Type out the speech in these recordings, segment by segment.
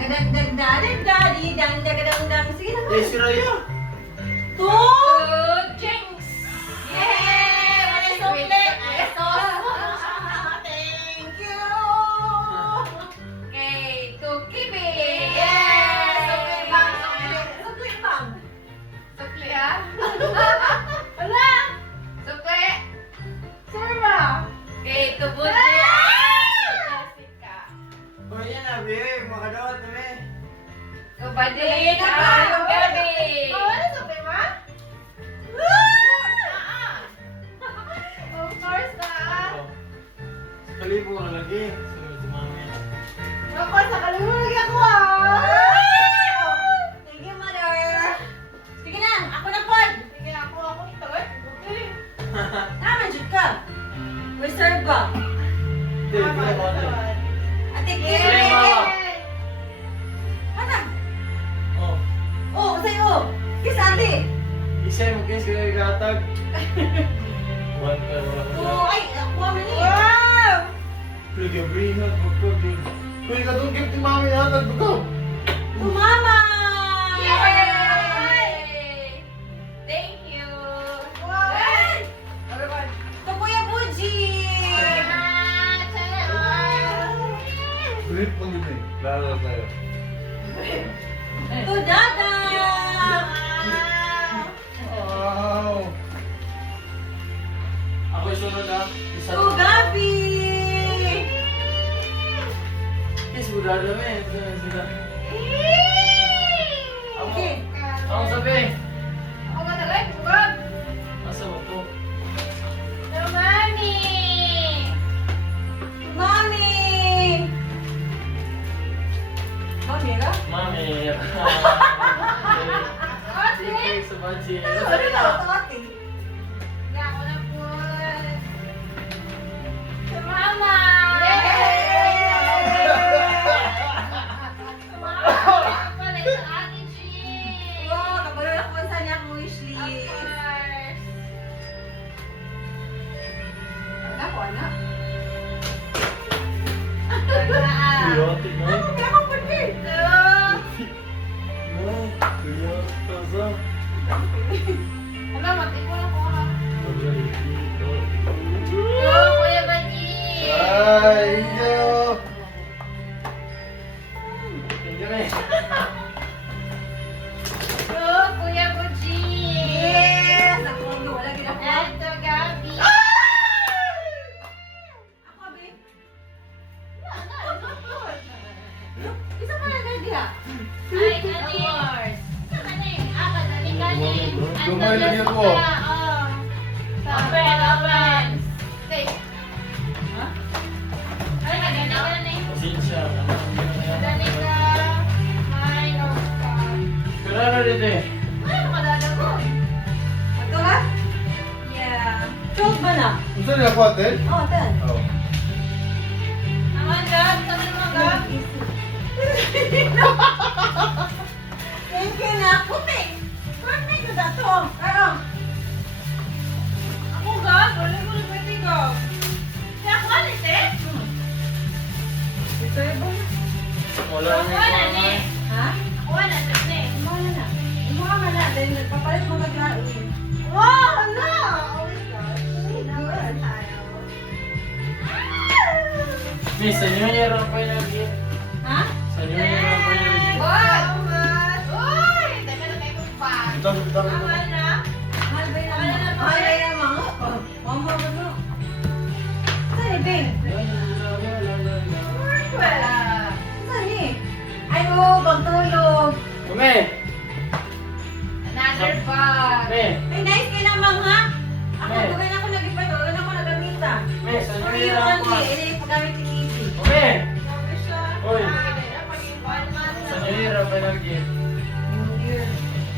Sige na. Si Raya. Two Jinx! Yay! Wala sukle! Thank you! Okay, to Kibi! Yes! Sukle bang! Sukle bang! Sukle ha? Wala! Sukle! Sure ba? Okay, to Buji! Jessica! O yan na, babe. Makadawat na, babe. Kabading! Ang gabi! Wala sukle ba? Of course na! Kalibo na lagi. Sunod si mami. Ako, sa kalulog ako ah! Thank you, mother! Sige na, ako na po! Sige, ako ito eh. Okay. Naman, jud ka! Reserve ba? Hindi, hindi ko ano. Ate, Sige, Kiri! mama. Hanap! Oh. Oh, sa'yo! Kiss ate! Isay mo kayo sila igatag. One ka, wala ka. Oh, ay, nakuha mo niya! Wow! Sige, bring out, magpagin. Kuya, katungkip ni mami hatag mo ko. To mama! Yay! Thank you. Wow! To Kuya Buji! Ulit pang yun eh. Lalo tayo. To Dada! Wow! Ako sunod ah. Isa To Gabi! Yes, budada mo eh. Sila. Okay. Ako sabi. Ako matagal, bugag. Asa mo to? No, mami. Mami! Mami ka? Mami. Ate. Sige, sa budget. Ano na ako ate? Hindi ako na po. Sa mama. Sa mama. Pala sa ate Jean. Wow, kabalo na kung saan niya ang wishlist. Of course. Ako, anak. Chaotic, no? Ano kaya ako pwede? No, chaotic sa. Wala, matipon ako ha. Sobrang dito. Go, Kuya Baji. Ay, inyo! Inyo na eh. Go, Kuya Baji. Yes! Ako, wala ginako. Eto, Gabi. Ako, abe. Isa pa na dali ha? Ay, kani. Isa kani. Apat, dali kani. Gamay lang yan mo. Open, open. Stay. Ha? Ay, maganda ka na eh. Pasensya. Dali ka. Ay, no. Pero ano dito eh? Ano makadada ko? Ito ha? Yeah. Choke ba na? Gusto niya ako atin? Oo, ten. Oo. Naman, Gab. Sama naman, Gab. Thank you na. Puti! Perfect na dato. Ano? Ako, Gab. Wala ko na pwede, Gab. Kaya ako, alis eh. Ito yung ba? Wala Ako, na alis yung eh. Ha? Ako, alis eh. Umuha na. Umuha ka na. Dahil nagpapalit mo mag-lain. Wow! Hala! Oh my God. Good. Miss, sa New Year ang pinag-i. Ha? Sa New Year ang pinag-i. What? Uy! Dami na kayo kung pa. Ito, ito, Tama na. Mahal ba yung Mahal na ba? mahal ba yung mga? Mama ba no? Saan eh, Ben? Wala. Saan eh? Ay, oh, pagtulog. Kame! Another bag. Me! Ay, nice kayo naman, ha? Ako, Ben. bukan ako nag-ipatuloy ako nagamita. Me, sa New For Year you ang only, eh, paggamit ni Easy. Kame! Sabi siya. Uy. Ah, dahil na pag-iwan man. Sa New Year ang pinag-i.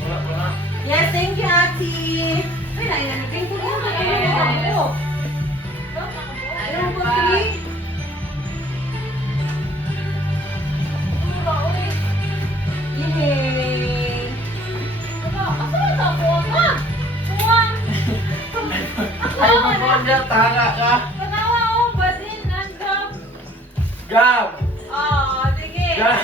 Wala, wala. Yes, thank you, Ate. Ay, nainanipin ko na. Ay, ako. Ayun po, three. Yay! Ay, magpapagya, tanga ka! Gab! Oh, sige. Gab!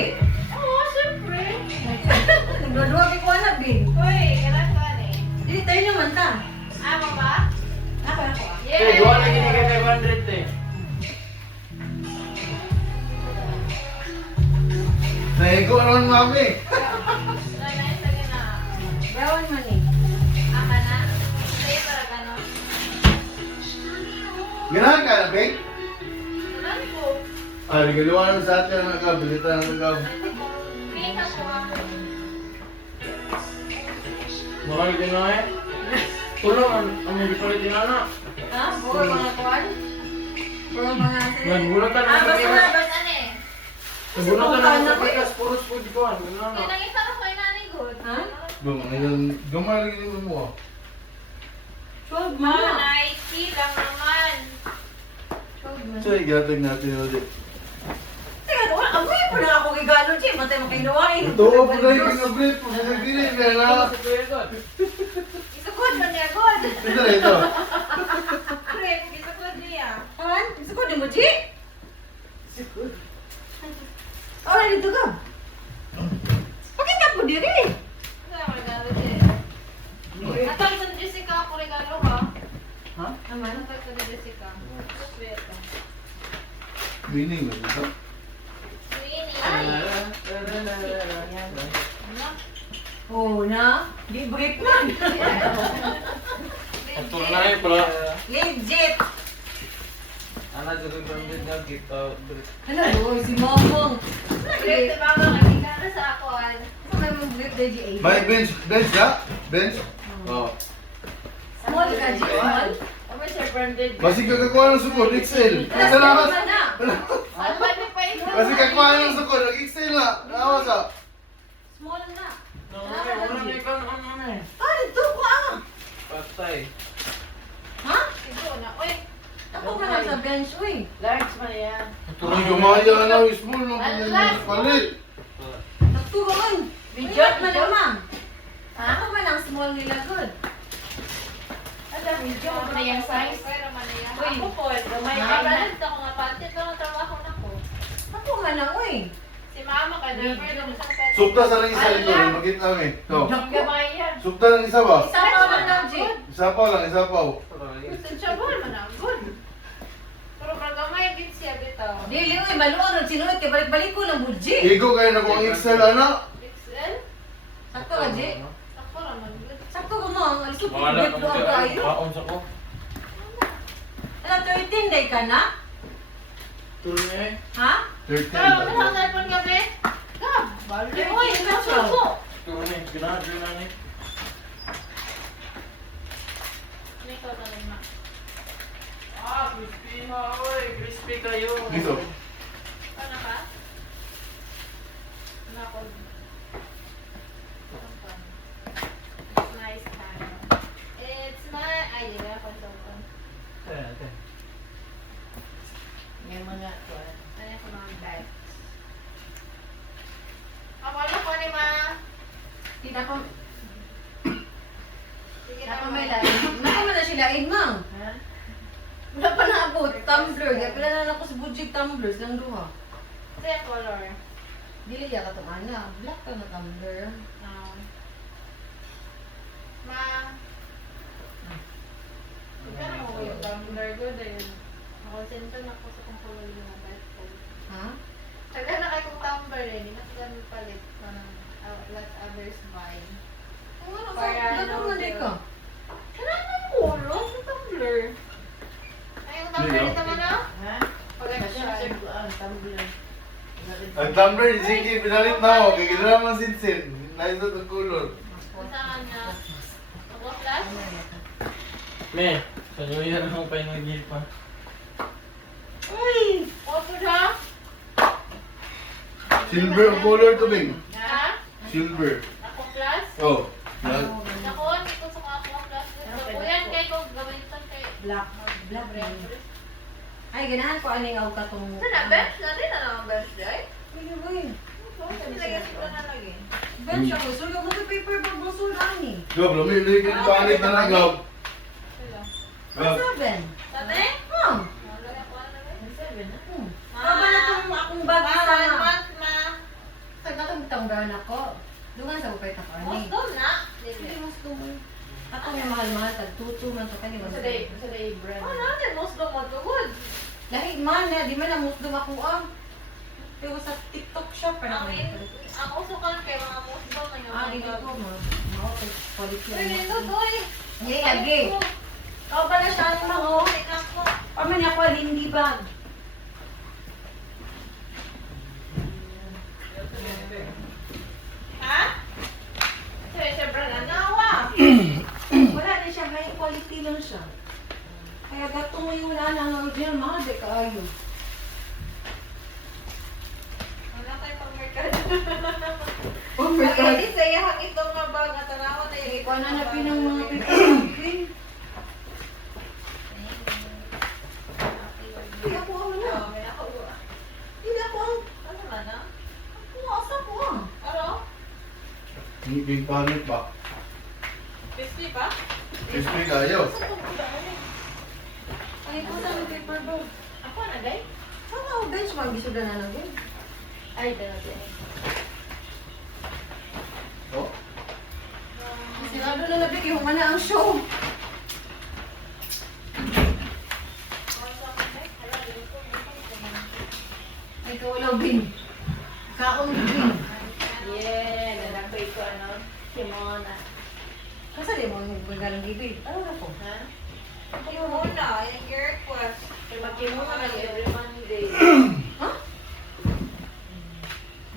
Bin? Oo, syempre. Nagdodua ko na, Bin. Uy, kailan ka eh? Dili tayo naman ta. Ama ba? Ako, ako. Eh, doon na gini kay 500 eh. Nahigo naman, mami. Nanay, sige na. Brown man eh. Ama na. Sa'yo para gano'n. Ganahan ka na, Beng? Sabi ko. Ah, regaluhan naman sa atin ang agab. Bilitan ang agab. Pinita ko ako. Mahal din na eh. Pulo, ang hindi pa rin na. Ha? Puro mga kuwan? Puro mga... Nagbulatan na sa Basta pikas. na, basta na eh. Nagbulatan na sa pikas. Puros po di ko. Kaya nang isa ko kay nanay good. Ha? Gamay lagi naman mo ah. 12 Ma, man na. Nike lang naman. 12 man. So, igatag natin ulit. Teka, wala. Amoy po na ako gigalo, Jim. Matay mo kayo nawain. Ito, pag na yung pinabrit po. Sa nagdili, kaya na. Isugod man niya, good. Ito na ito. Correct, isugod niya. Han? Gusto ko, di mo, Ji? Oh, dito ka. Bakit ka po diri? Ano ang regalo niya? Atang sa Jessica ako regalo ha. Ha? Naman. Atang sa Jessica. Sweta. Meaning ba ito? Ano? Oh, na? Di break man. Patunayan pala. Legit. Anak juga pamit na kita. Ano? Oh, si Momong. Great, ba ba nakikita sa ako? Ano may mong birthday, Ji? May bench ka? Bench? Oo. Small ka, Ji? Small? Ano siya branded? Masih kakakuha ng sukod, Excel. Salamat. na. Ano ba ni pa ito? Masih kakakuha ng sukod, Excel na. Nawas ah. Small na. Patay. Ah, dito ko ah. Ha? Ito na. Uy, Ako man lang sa bench, uy. large man yan. Turun gumaya na, small mo. Palit. Nagtugo man. Bidjot man naman. Ako man ang small nila, good. Ano, medyo mo na yung size? Pero man na yan. Uy. Ako po, gamay Ha? ka. Branded ako nga panty. Ito ang trabaho na ko. Ako man ang, uy. Si mama ka, driver ng isang pet. Sukta sa lang isa ito, makita lang eh. Ito. Gamay yan. Sukta lang isa ba? Isa pa man lang, Ji. Isa pa lang, isa pa. Sensyabol man ang good. Pero pag gamay, git siya bitaw. Dili, uy, maluwag ng sinuot. Kaya balik-balik ko ng budji. Igo kayo na kung Excel, anak. XL? Sakto ka, Ji. Ako naman good. Sakto ko mo. Ang alis ko, pagbigat ko ang kayo. sa ko. Ano, 13 day ka na? Turun eh. Ha? 13. Pero ano sa cellphone gabi? Gab! Bali. Uy, nasuso! Turun eh, ginadyo na eh. May ikaw na rin, ma. Ah, crispy na, oy. Crispy kayo. Dito. Ano ka? Ano ako? It's nice time. It's my... Ay, di ba? Konsultan. May mga ko. Ano ko mga bag? Wala ko ni ma. Kita ko, Sige kita ko na, may ma. lain. Nako man na sila, Mang. Ha? Wala pa naabot. Tumbler. Kaya pala na ako sa budget tumblers lang duha. Say color. Dili ya ka itong ana. Black ka na tumbler. Ma. Kaya mo ko yung tumbler ko dahil nakonsentro na ako sa kung color yung mobile phone. Ha? Taga na kayo kong tumbler eh. Hindi na ko ganun palit. Parang let others buy. Kung ano ka? Para Black ano, ka di ka. Kailangan mo ulo sa tumbler. Ay, yung tumbler dito mo na? Ha? Collection. Ang tumbler, sige, pinalit na ako. Kaya gano'n naman sinsin. Naisa itong kulot. Saan na? Mag-flash? Me, sa New Year ako pa yung nag pa. Uy! Opo siya? Silver ang color to, Bing. Ha? Silver. Ako flash? Oh. Ako, hindi ko sa ako flash. Ako yan, kay ko gamitan kay... Black. Black rin. Ay, ganahan ko ano yung ka itong... Saan na? Bench na rin na naman bench day? Uy, uy. Nilagyan ko na lagi. Bench ako. So, yung mga paper bag mo sudan eh. Gab, lumili ka ng palit na lang, Gab. Sila. Gab. 7. Tate? Huh. Lagyan ko na lagi. 7 na? Baba na itong akong bag sa... month, ma. ako. Dungan sa upay ta ko Most ani. doon na. Hindi mas tumo. Ako may mahal-mahal tag tutu man to kani Sa day brand. Oh, natin most doon mo tugod. Dahil man na di man ang musdom ako ang. Pero sa TikTok shop pa Ang naman. ang uso ka kay mga most doon na yung. Ah, dito ko mo. Mao kay quality. Uy, nito doy. Hey, agi. Kau pala siya ang mga Ako. Paman ako hindi bag. Ha? Sa brand anawa. Wala na siya, high quality lang siya. Kaya gato mo yung wala na ang original, mahal de kaayo. Wala tayo pang merkado. Oh my God. Ay, sa iyang itong nga bag na tanawa na yung Ikaw na napinang mga pipin. Hindi ako ang wala. May nakauwa. Hindi ako ang... Ano man na? Ako asa ko ang. Ano? Big panic ba? 50 pa? Crispy kayo. Ay, ikaw na ang paper bag. Ako na, day? Saan ako bench mag gisuda na lang din? Ay, dalawa. Oh? Sinado na labig, yung mana ang show. Ay, ikaw wala bin. Kaong bin. Yeah, nanakoy ko ano, Kimona. Kasi di mo yung magalang gibig. Ano na po? Ha? Kimona, yung request. Mag-kimona lang every Monday. Ha?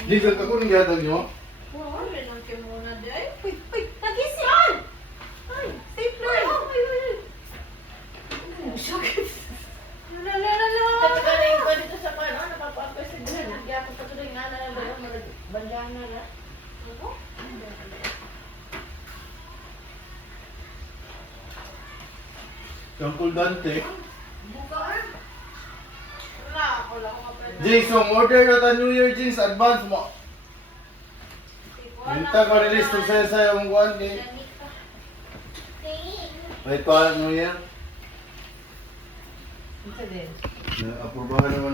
Di ka ako nang yatag nyo? Wow, yun ang kimona day. Uy, uy, nagising! Ay, safe na. Ay, ay, ay. Oh, sakit. La, la, la, la. Tagaling ko dito sa pano, napapaakoy sa buhay. Kaya ako sa tuloy nga na lang, bandana na. Ano? Siyang Dante. Bukaan. Wala, ako lang mga pwede. Jason, order na ta New Year jeans advance mo. Minta ka release to sa yung kuhan kay. May kuhan mo yan. Isa din. Aprobahan naman